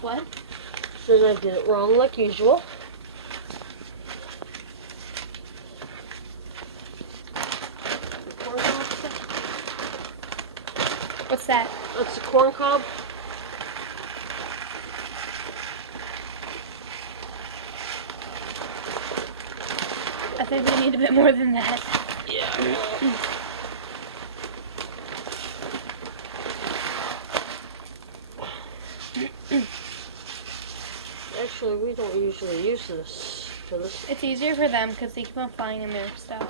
What? Then I did it wrong like usual. What's that? That's the corn cob. I think we need a bit more than that. Yeah. Actually, we don't usually use this for this. It's easier for them because they keep on flying in their stuff.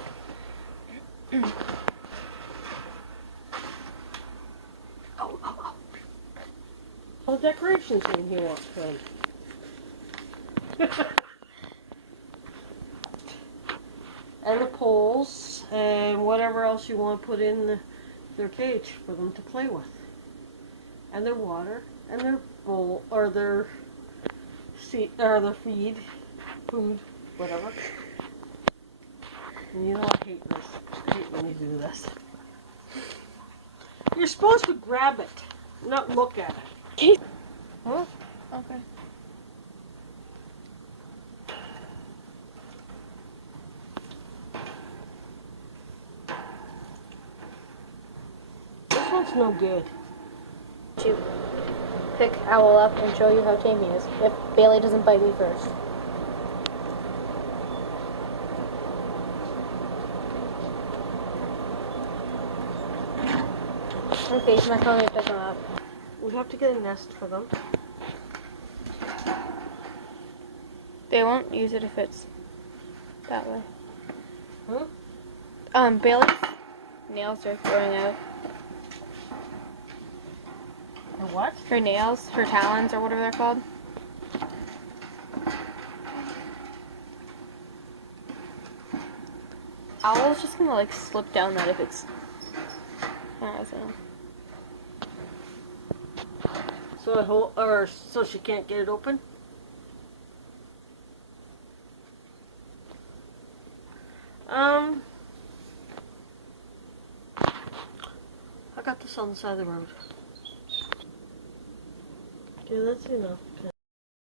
Oh. All the decorations in here want fun. And the poles and whatever else you want to put in their cage for them to play with. And their water and their bowl or their seed or their food, whatever. And you know I hate this. I hate when you do this. You're supposed to grab it, not look at it. Huh? Okay. This one's no good. To pick Owl up and show you how tame he is. If Baylee doesn't bite me first. Okay, he's not coming to pick him up. We have to get a nest for them. They won't use it if it's that way. Huh? Bailey's nails are growing out. Or what? Her nails, her talons, or whatever they're called. Owl's just gonna like slip down that if it's. I don't know. So she can't get it open? I got this on the side of the road. Okay, that's enough. Okay.